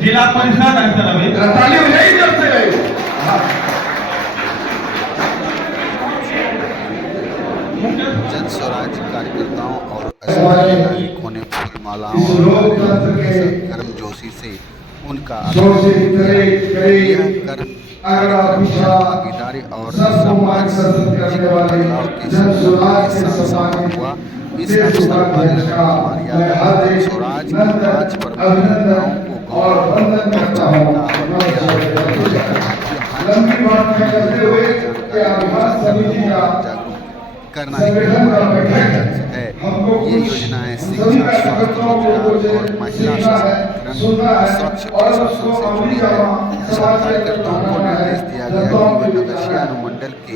जिला परिषद अभी ताली हो जाएगी जब से जन स्वराज कार्यकर्ताओं और नागरिकों ने फूलमालाओं और गर्मजोशी से उनका भागीदारी और समाज बदलाव के साथ हुआ। इस अवसर पर स्वराज की 5 परियोजनाओं को जागरूक करना है। ये योजनाएं शिक्षा, स्वास्थ्य, रोजगार और महिला सशक्तिकरण, स्वच्छ प्रशासन से जुड़ी है। कार्यकर्ताओं को निर्देश दिया गया कि वे नगरशिया अनुमंडल के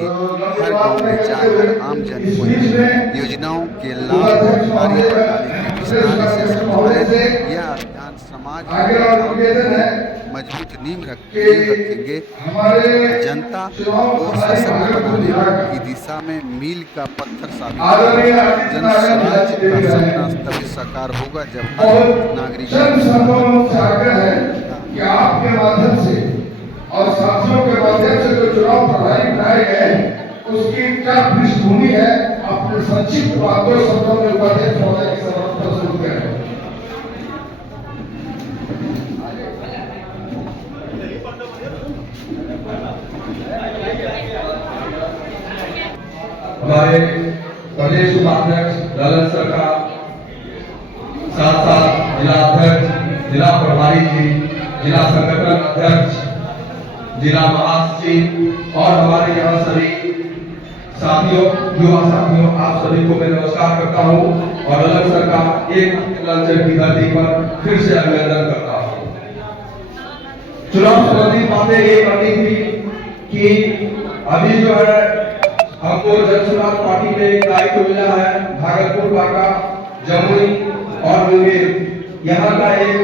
हर गांव में जाकर आमजन को योजनाओं के लाभ और कार्यप्रणाली के विस्तार से समझाएं। यह अभियान समाज मजबूत नींव रखेंगे, जनता को सशक्त बनाने की दिशा में मील का पत्थर साबित होगा। जन स्वराज का सपना तभी साकार होगा जब हर नागरिक आपके माध्यम से और साथियों के माध्यम से जो चुनाव प्रभारी बनाए गए उसकी क्या पृष्ठभूमि है, अपने संक्षिप्त बातों शब्दों में उपाध्यक्ष महोदय के समक्ष प्रस्तुत करें। हमारे प्रदेश उपाध्यक्ष ललन सर का साथ साथ जिला अध्यक्ष, जिला प्रभारी जी, जिला संगठन अध्यक्ष, जिला महासचिव और हमारे यहाँ सभी साथियों, युवा साथियों, आप सभी को मैं नमस्कार करता हूँ और ललन सर का एक मंचन की धरती पर फिर से अभिनंदन करता हूँ। चुनाव संबंधी बातें ये करनी थी कि अभी जो है हमको जन स्वराज पार्टी में एक दायित्व मिला है। भागलपुर, बांका, जमुई और मुंगेर यहाँ का एक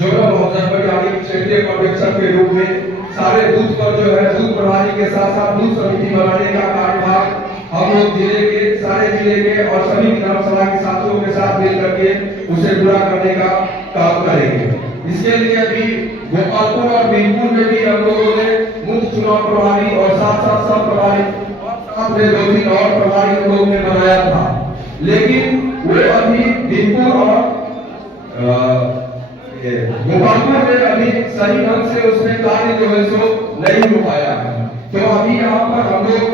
जोनल ऑब्जर्वर यानी क्षेत्रीय पर्यवेक्षक के रूप में सारे बूथ पर जो है बूथ प्रभारी के साथ साथ बूथ समिति बनाने का कार्यभार हम लोग जिले के, सारे जिले के और सभी विधानसभा के साथियों के साथ मिल करके उसे पूरा करने का काम करेंगे। इसके लिए अभी गोपालपुर और बीरपुर में भी हम लोगों ने मुख्य चुनाव प्रभारी और साथ साथ सब प्रभारी अपने 2-3 और प्रभारी हम लोगों ने बनाया था, लेकिन वो अभी बीरपुर और गोपालपुर में अभी सही ढंग से उसमें कार्य जो है सो नहीं हो पाया है। तो अभी यहाँ पर हम लोग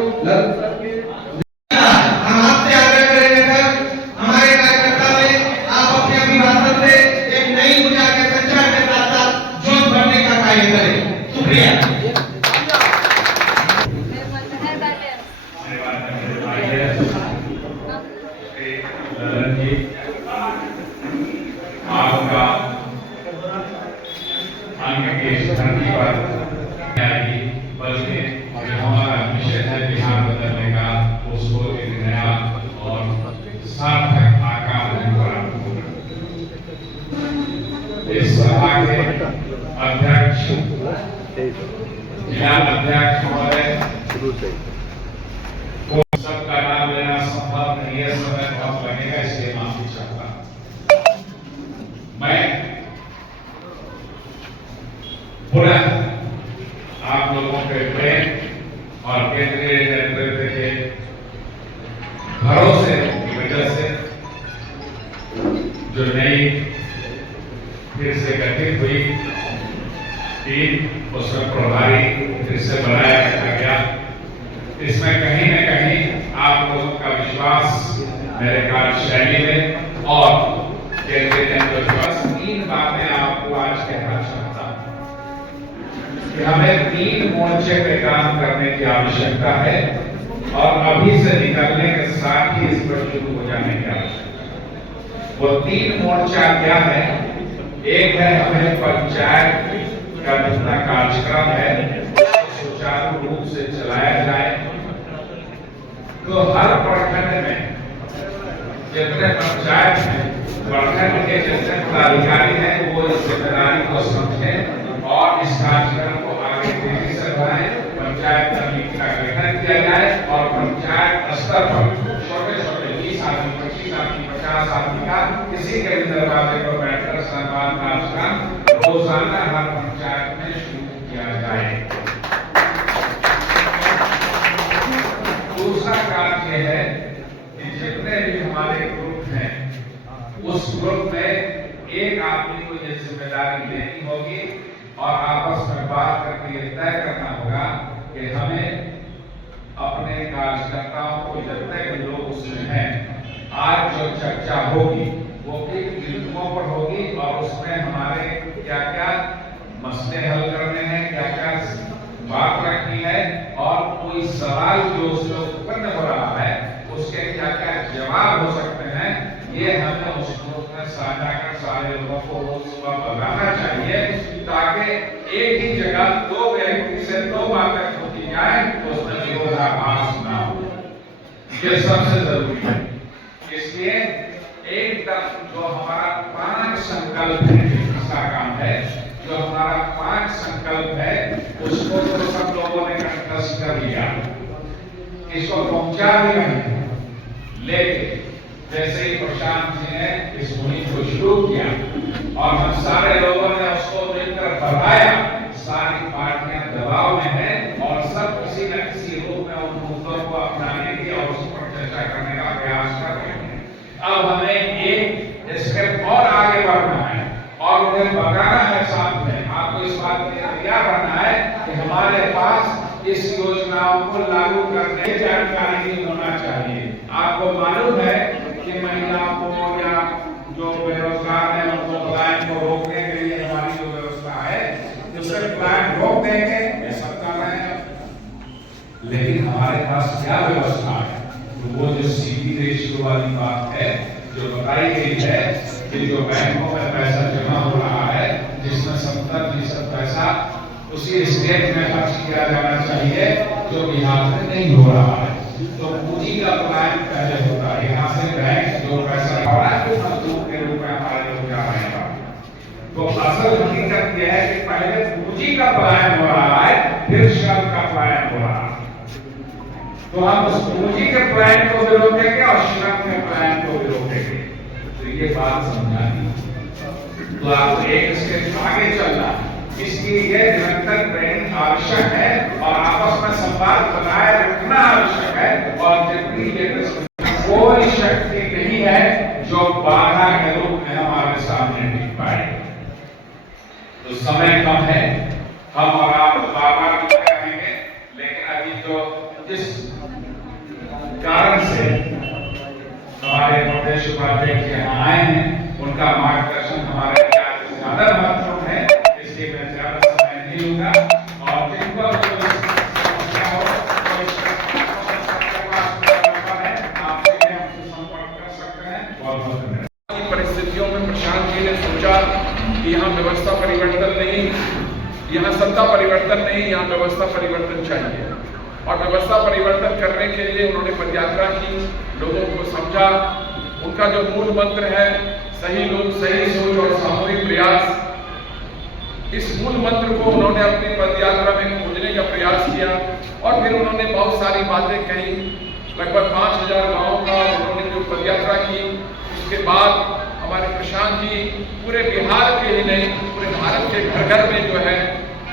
आपसे आग्रह करेंगे सर, हमारे कार्यकर्ता में आप अपने अभिभाषण से एक नई ऊर्जा के संचार के साथ साथ जोश भरने का कार्य करें। शुक्रिया। आपका अंक के धरती पर बल्कि जो हमारा मिशन है बिहार बदलने का, उसको एक नया और सार्थक आकार देना। इस सभा के अध्यक्ष, जिला अध्यक्ष महोदय को सबका नाम लेना संभव नहीं है, समय बहुत लगेगा, इसलिए माफी चाहता हूं। मैं पुनः आप लोगों के प्रेम और केंद्रीय नेतृत्व के भरोसे की वजह से जो नई फिर से गठित हुई टीम, उसमें प्रभारी फिर से बनाया गया। इसमें कहीं न कहीं आप लोगों का विश्वास मेरे कार्यशैली में और केंद्रीय नेतृत्व, 3 बातें आपको आज कहना चाहता हूं कि हमें 3 मोर्चे पे काम करने की आवश्यकता है और अभी से निकलने के साथ ही इस पर शुरू हो जाने की आवश्यकता है। वो 3 मोर्चा क्या है? एक है हमें पंचायत का जितना कार्यक्रम है सुचारू रूप से चलाया जाए, तो हर प्रखंड में जितने पंचायत हैं, प्रखंड के जितने पदाधिकारी हैं वो इस जिम्मेदारी को समझें और इस कार्यक्रम को आगे तेजी से बढ़ाएं। पंचायत समिति का गठन किया जाए और पंचायत स्तर पर छोटे छोटे 20 आदमी, 25 आदमी, 50 आदमी का किसी के भी दरवाजे पर बैठकर संवाद कार्यक्रम रोजाना हर पंचायत में शुरू किया जाए। दूसरा कार्य यह है कि जितने भी हमारे ग्रुप हैं उस ग्रुप में एक आदमी को ये जिम्मेदारी लेनी होगी और आपस में बात करके ये तय करना होगा कि हमें अपने कार्यकर्ताओं को जितने भी लोग उसमें हैं, आज जो चर्चा होगी वो किन बिंदुओं पर होगी और उसमें हमारे क्या क्या मसले हल करने हैं, क्या क्या बात रखनी है और कोई सवाल जो उसमें उत्पन्न हो रहा है उसके क्या क्या जवाब हो सकते हैं, ये हमें उस ग्रुप में साझा कर सारे लोगों को रोज सुबह बताना चाहिए ताकि एक ही जगह दो व्यक्ति से दो बातें होती जाए तो उसमें विरोधाभास ना हो। ये सबसे जरूरी है। इसलिए एकदम जो हमारा 5 संकल्प है, इसका काम है, जो हमारा 5 संकल्प है उसको तो सब लोगों ने कंठस्थ कर लिया, इसको पहुंचा भी नहीं, लेकिन जैसे ही प्रशांत जी ने इस मुहिम को शुरू किया और हम सारे लोगों ने उसको मिलकर बढ़ाया, सारी पार्टियां दबाव में हैं और सब किसी न किसी रूप में उन मुद्दों को अपनाने की और उस पर चर्चा करने का प्रयास कर रहे हैं। अब हमें एक स्टेप और आगे बढ़ना है और उन्हें बताना है साथ में, आपको इस बात में तैयार रहना है कि हमारे पास इस योजनाओं को लागू करने की जानकारी भी होना चाहिए। आपको मालूम है कि महिलाओं को या जो बेरोजगार है उनको पलायन को रोकने के लिए हमारी जो व्यवस्था है उससे पलायन रोक देंगे, ये सब कर रहे हैं, लेकिन हमारे पास क्या व्यवस्था है? तो वो जो सीधी रेशियो वाली बात है जो बताई गई है कि जो बैंकों में पैसा जमा हो रहा है जिसमें 70% पैसा उसी स्टेट में खर्च किया जाना चाहिए जो बिहार में नहीं हो रहा है। तो पूंजी का पलायन पहले होता है, यहाँ से बैंक जो पैसा हो रहा है तो मजदूर के रूप में हमारे लोग जा रहे हैं। तो असल हकीकत यह है कि पहले पूंजी का पलायन हो रहा है फिर श्रम का पलायन हो रहा है। तो हम उस पूंजी के पलायन को भी रोकेंगे और श्रम के पलायन को भी रोकेंगे। तो ये बात समझानी, तो आपको एक स्टेप आगे चलना, इसलिए यह निरंतर ट्रेनिंग आवश्यक है और आपस में संवाद बनाए रखना आवश्यक है। और जितनी कोई शक्ति नहीं है जो बाधा के रूप में हमारे सामने टिक पाए। तो समय कम है, हम और आप बार-बार कहेंगे, लेकिन अभी जो जिस कारण से हमारे प्रदेश उपाध्यक्ष यहाँ आए हैं उनका मार्गदर्शन हमारे लिए ज्यादा महत्वपूर्ण है, इसलिए मैं ज्यादा समय नहीं लूंगा और जिनको समस्या हो आप सीधे हमसे संपर्क कर सकते हैं। बहुत बहुत धन्यवाद। परिस्थितियों में प्रशांत जी ने सोचा कि यहाँ व्यवस्था परिवर्तन नहीं, यहाँ सत्ता परिवर्तन नहीं, यहाँ व्यवस्था परिवर्तन चाहिए और व्यवस्था परिवर्तन करने के लिए उन्होंने पदयात्रा की, लोगों को समझा। उनका जो मूल मंत्र है सही लोग, सही सोच और सामूहिक प्रयास, इस मूल मंत्र को उन्होंने अपनी पदयात्रा में खोजने का प्रयास किया और फिर उन्होंने बहुत सारी बातें कही। लगभग 5000 गाँव का उन्होंने जो पदयात्रा की, उसके बाद हमारे प्रशांत जी पूरे बिहार के ही नहीं पूरे भारत के घर घर में जो है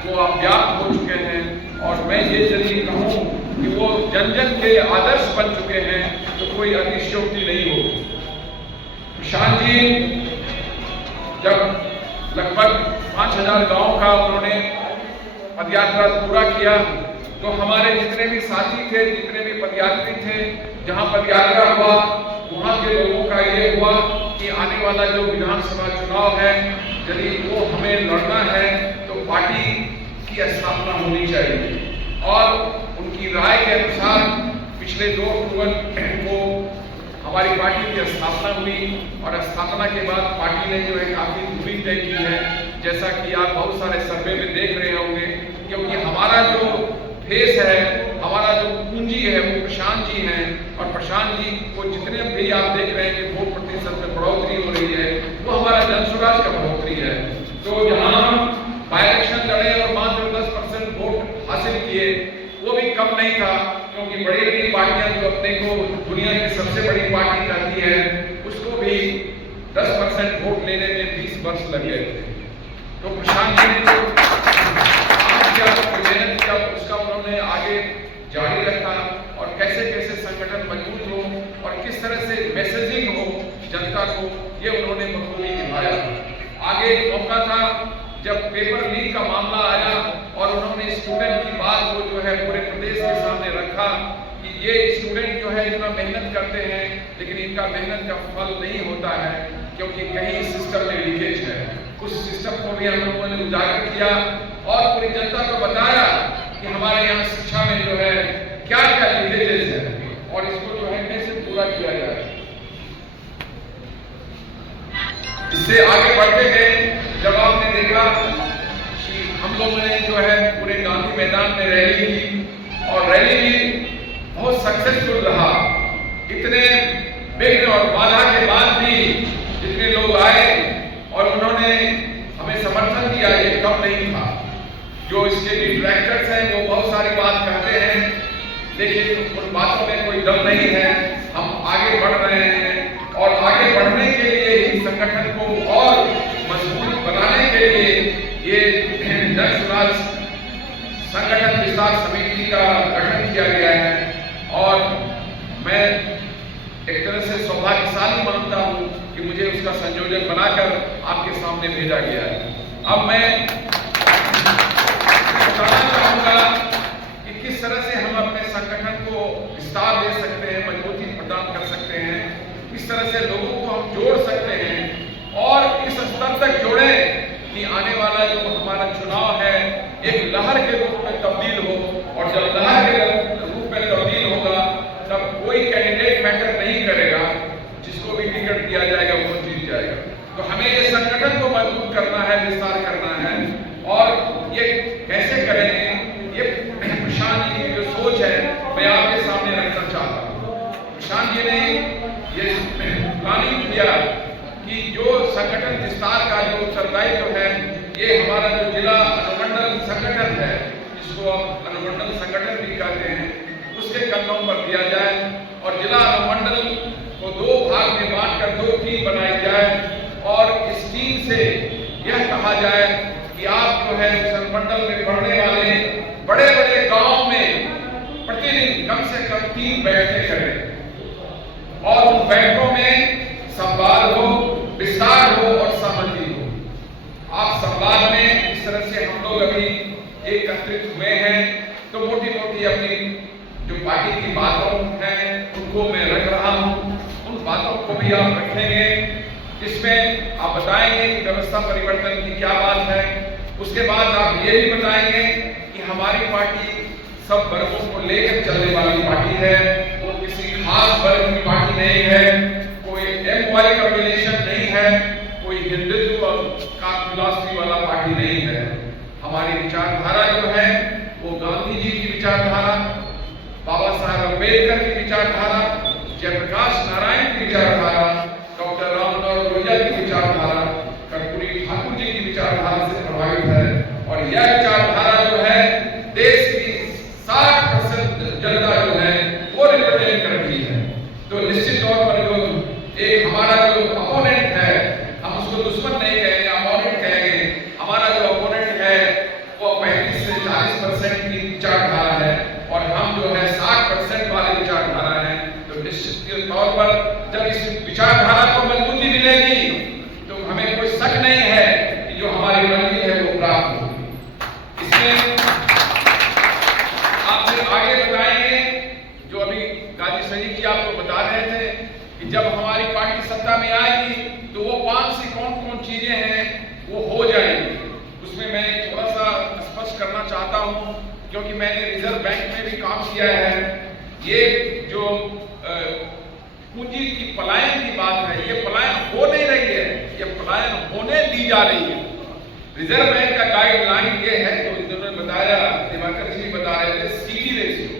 वो अब व्याप्त हो चुके हैं और मैं ये यदि कहूँ कि वो जन जन के आदर्श बन चुके हैं तो कोई अतिशयोक्ति नहीं हो। प्रशांत जी जब लगभग 5000 गांव का उन्होंने पदयात्रा पूरा किया तो हमारे जितने भी साथी थे, जितने भी पदयात्री थे, जहां पदयात्रा हुआ वहां के लोगों का ये हुआ कि आने वाला जो विधानसभा चुनाव है यदि वो हमें लड़ना है तो पार्टी की स्थापना होनी चाहिए और उनकी राय के अनुसार पिछले 2 अक्टूबर को हमारी पार्टी की स्थापना हुई और स्थापना के बाद पार्टी ने जो है काफी दूरी तय की है, जैसा कि आप बहुत सारे सर्वे में देख रहे होंगे, क्योंकि हमारा जो फेस है, हमारा जो पूंजी है वो प्रशांत जी हैं और प्रशांत जी को जितने भी आप देख रहे हैं कि वोट प्रतिशत में बढ़ोतरी हो रही है वो हमारा जन स्वराज का बढ़ोतरी है। तो जहां हम बाय इलेक्शन लड़े और मात्र 10% वोट हासिल किए वो भी कम नहीं था, क्योंकि बड़ी बड़ी पार्टियां जो अपने को दुनिया की सबसे बड़ी पार्टी कहती है उसको भी 10 70% वोट लेने में 20 वर्ष लग गए थे। तो प्रशांत जी ने जो मेहनत किया उसका उन्होंने आगे जारी रखा और कैसे कैसे संगठन मजबूत हो और किस तरह से मैसेजिंग हो जनता को, ये उन्होंने बखूबी निभाया। आगे एक मौका था जब पेपर लीक का मामला आया और उन्होंने स्टूडेंट की बात को जो है पूरे प्रदेश के सामने रखा कि ये स्टूडेंट जो है इतना मेहनत करते हैं लेकिन इनका मेहनत का फल नहीं होता है क्योंकि कहीं सिस्टम में लीकेज है। उस सिस्टम को भी हम लोगों ने उजागर किया और पूरी जनता को बताया कि हमारे यहाँ शिक्षा में जो है क्या क्या लीकेजेस है और इसको जो है कैसे पूरा किया जाए। इससे आगे बढ़ते गए जब आपने देखा कि हम लोगों ने जो है पूरे गांधी मैदान में रैली की और रैली भी बहुत सक्सेसफुल रहा। इतने विघ्न और बाधा के बाद भी जितने लोग आए और उन्होंने हमें समर्थन दिया ये कम नहीं था। जो इसके डिट्रैक्टर्स हैं वो बहुत सारी बात कहते हैं लेकिन उन बातों में कोई दम नहीं है। हम आगे बढ़ रहे हैं और आगे बढ़ने के लिए ही संगठन को और मजबूत बनाने के लिए ये जन स्वराज संगठन विस्तार समिति का गठन किया गया है और मैं एक तरह से सौभाग्यशाली मानता हूं कि मुझे उसका संयोजक बनाकर आपके सामने भेजा गया है। अब मैं बताना चाहूंगा कि किस तरह से हम अपने संगठन को विस्तार दे सकते हैं, मजबूती प्रदान कर सकते हैं, किस तरह से लोगों को हम जोड़ सकते हैं और इस स्तर तक जोड़े कि आने वाला जो हमारा चुनाव है एक लहर के रूप में तब्दील हो और जब लहर के रूप में तब्दील होगा तब कोई कैंडिडेट मैटर नहीं करेगा, जिसको भी टिकट दिया जाएगा वो जीत जाएगा। तो हमें ये संगठन को मजबूत करना है, विस्तार करना है और ये कैसे करेंगे ये प्रशांत जी की जो सोच है मैं आपके सामने रखना चाहता हूँ। प्रशांत जी ने ये प्लानिंग किया कि जो संगठन विस्तार का जो उत्तरदायित्व है ये हमारा जो जिला अनुमंडल संगठन है, जिसको आप अनुमंडल संगठन भी कहते हैं, उसके कंधों पर दिया जाए और जिला अनुमंडल को 2 भाग में बांटकर 2 टीम बनाई जाए और इस टीम से यह कहा जाए कि आप जो है उस अनुमंडल में पढ़ने वाले बड़े बड़े गांव में प्रतिदिन कम से कम 3 बैठकें करें और उन बैठकों में संवाद हो, विस्तार हो और सहमति हो। आप संवाद में इस तरह से हम लोग अभी एकत्रित हुए हैं तो मोटी मोटी अपनी जो पार्टी की बातों हैं उनको मैं रख रहा हूं, उन बातों को भी आप रखेंगे। इसमें आप बताएंगे कि व्यवस्था परिवर्तन की क्या बात है। उसके बाद आप ये भी बताएंगे कि हमारी पार्टी सब वर्गों को लेकर चलने वाली पार्टी है, वो किसी खास वर्ग की पार्टी नहीं है, कोई MY कॉम्बिनेशन नहीं है, कोई हिंदुत्व का फिलॉसफी वाला पार्टी नहीं है। हमारी विचारधारा जो है वो गांधी जी की विचारधारा, बाबा साहब अम्बेडकर की विचारधारा, जयप्रकाश नारायण की विचारधारा, डॉक्टर राम मनोहर लोहिया की विचारधारा, कर्पूरी ठाकुर जी की विचारधारा से प्रभावित है और यह विचारधारा जो है देश की 60% जनता जो है वो रिप्रेजेंट करती है। तो निश्चित तौर पर जो एक हमारा जो अपोनेंट है, हम उसको दुश्मन नहीं कहेंगे, अपोनेंट कहेंगे। हमारा जो अपोनेंट है वो 35 से 40% की विचारधारा है और हम जो है 60% वाले विचारधारा है। तो निश्चित तौर पर जब इस विचारधारा को मजबूती मिलेगी तो हमें कोई शक नहीं है कि जो हमारी मंजिल है वो प्राप्त होगी। इसमें आप फिर आगे बताएंगे जो अभी गाजी सही जी आपको बता रहे थे कि जब हमारी पार्टी सत्ता में आएगी तो वो 5 से कौन चीजें हैं वो हो जाएंगी। उसमें मैं थोड़ा सा स्पष्ट करना चाहता हूं क्योंकि मैंने रिजर्व बैंक में भी काम किया है। ये जो पूंजी की पलायन की बात है, ये पलायन हो नहीं रही है, ये पलायन होने दी जा रही है। रिजर्व बैंक का गाइडलाइन ये है, तो इन्होंने बताया, दिवाकर जी बता रहे थे, CD रेशियो,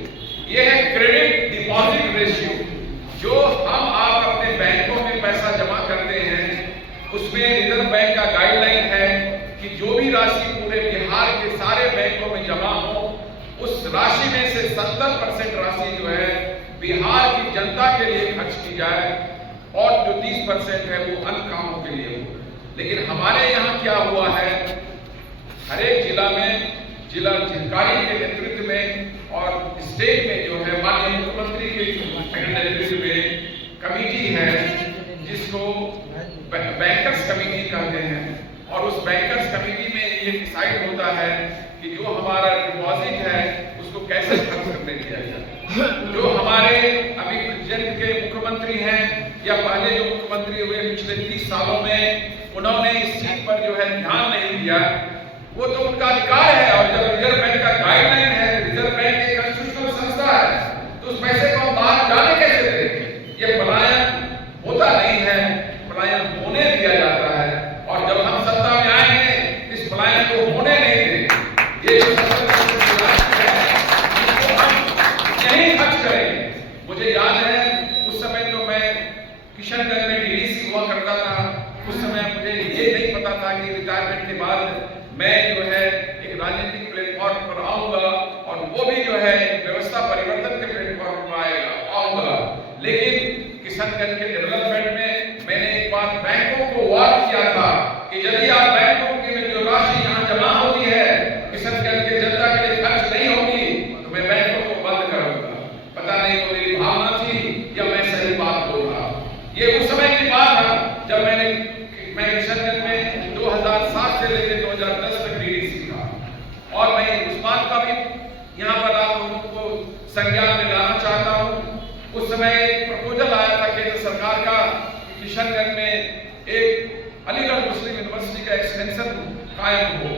ये है क्रेडिट डिपॉजिट रेशियो। जो हम आप अपने बैंकों में पैसा जमा करते हैं उसमें रिजर्व बैंक का गाइडलाइन है कि जो भी राशि पूरे बिहार के सारे बैंकों में जमा हो उस राशि में से 70% राशि जो है बिहार की जनता के लिए खर्च की जाए और जो 30% है वो अन्य कामों के लिए लेकिन हमारे यहाँ क्या हुआ है, हर एक जिला में जिला अधिकारी के नेतृत्व में और स्टेट में जो है माननीय मुख्यमंत्री के नेतृत्व में कमेटी है जिसको बैंकर्स कमेटी कहते हैं, और उस बैंकर्स कमेटी में ये डिसाइड होता है कि जो हमारा डिपॉजिट है उसको कैसे खर्च करने दिया जाए। जो हमारे अभी प्रेजेंट के मुख्यमंत्री हैं या पहले जो मुख्यमंत्री हुए पिछले 30 सालों में, उन्होंने इस चीज पर जो है ध्यान नहीं दिया। वो तो उनका अधिकार है, और जब रिजर्व बैंक का गाइडलाइन है, रिजर्व बैंक एक कॉन्स्टिट्यूशनल संस्था है, तो उस पैसे को हम बाहर जाने कैसे देंगे। ये पलायन होता नहीं है, पलायन होने दिया जाता है, और जब हम सत्ता में आएंगे इस पलायन को होने नहीं देंगे। ये जो यही खर्च करेंगे। मुझे याद है उस समय तो मैं किशनगंज में डीडीसी हुआ करता था, उस समय मुझे ये नहीं पता था कि रिटायरमेंट के बाद मैं जो है एक राजनीतिक प्लेटफॉर्म पर आऊंगा, और वो भी जो है व्यवस्था परिवर्तन के प्लेटफॉर्म पर आऊंगा। लेकिन किशनगंज के डेवलपमेंट में मैंने एक बार बैंकों को वार्न किया था कि यदि आप बैंकों की जो राशि यहाँ जमा होती है किशनगंज के जनता के लिए खर्च नहीं होगी तो मैं बैंकों को बंद करूंगा। पता नहीं वो मेरी भावना थी या मैं सही बात बोल रहा। ये उस समय की बात था जब मैं किशनगंज में 2007 से लेकर 2010 तक डीडीसी था, और मैं उस बात का भी यहाँ पर आप लोगों को संज्ञान में लाना चाहता हूँ। उस समय एक प्रपोजल आया था केंद्र सरकार का कि किशनगंज में एक अलीगढ़ मुस्लिम यूनिवर्सिटी का एक्सटेंशन कायम हो।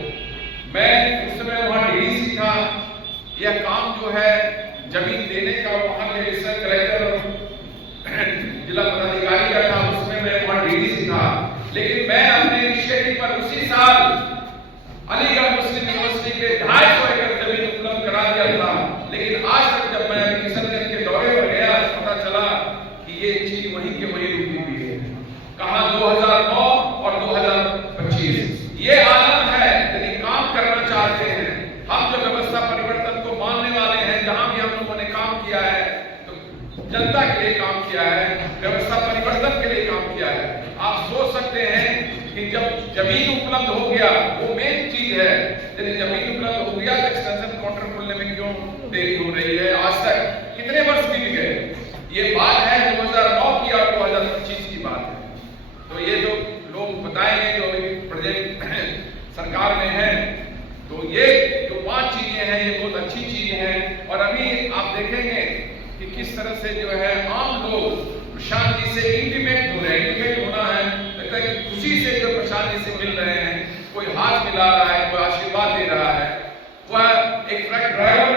मैं उस समय वहाँ डीडीसी था। यह काम जो है जमीन देने का वहाँ के रिसर्च कलेक्टर जिला पदाधिकारी का था, उसमें मैं वहाँ डीडीसी था। लेकिन मैं अपने इनिशिएटिव पर उसी साल अलीगढ़ मुस्लिम यूनिवर्सिटी के 250 एकड़ जमीन उपलब्ध करा दिया था। लेकिन आज तक जब मैं किशनगंज के दौरे पर गया पता चला कि ये चीज वहीं के वहीं रुकी हुई है। कहाँ 2009 और 2025 ये आलम है। यदि काम करना चाहते हैं, हम जो व्यवस्था परिवर्तन को मानने वाले हैं, जहां भी हम लोगों ने काम किया है तो जनता के लिए काम किया है, व्यवस्था परिवर्तन के लिए काम किया है। आप सोच सकते हैं कि जब जमीन उपलब्ध हो गया, वो मेन चीज है, यदि जमीन उपलब्ध हो गया तो एक्सटेंशन काउंटर खोलने में क्यों देरी हो रही है। आज तक कितने वर्ष बीत गए। ये बात है 2009 की और 2025 की बात है। तो ये जो लोग बताएंगे जो अभी प्रेजेंट सरकार में है, तो ये जो 5 चीजें हैं ये बहुत अच्छी चीजें हैं। और अभी आप देखेंगे कि किस तरह से जो है आम लोग प्रशांत जी से इंटीमेट हो रहे हैं। इंटीमेट होना है लगता है कि खुशी से जो प्रशांत जी से मिल रहे हैं, कोई हाथ मिला रहा है, कोई आशीर्वाद दे रहा है। वह एक ट्रक ड्राइवर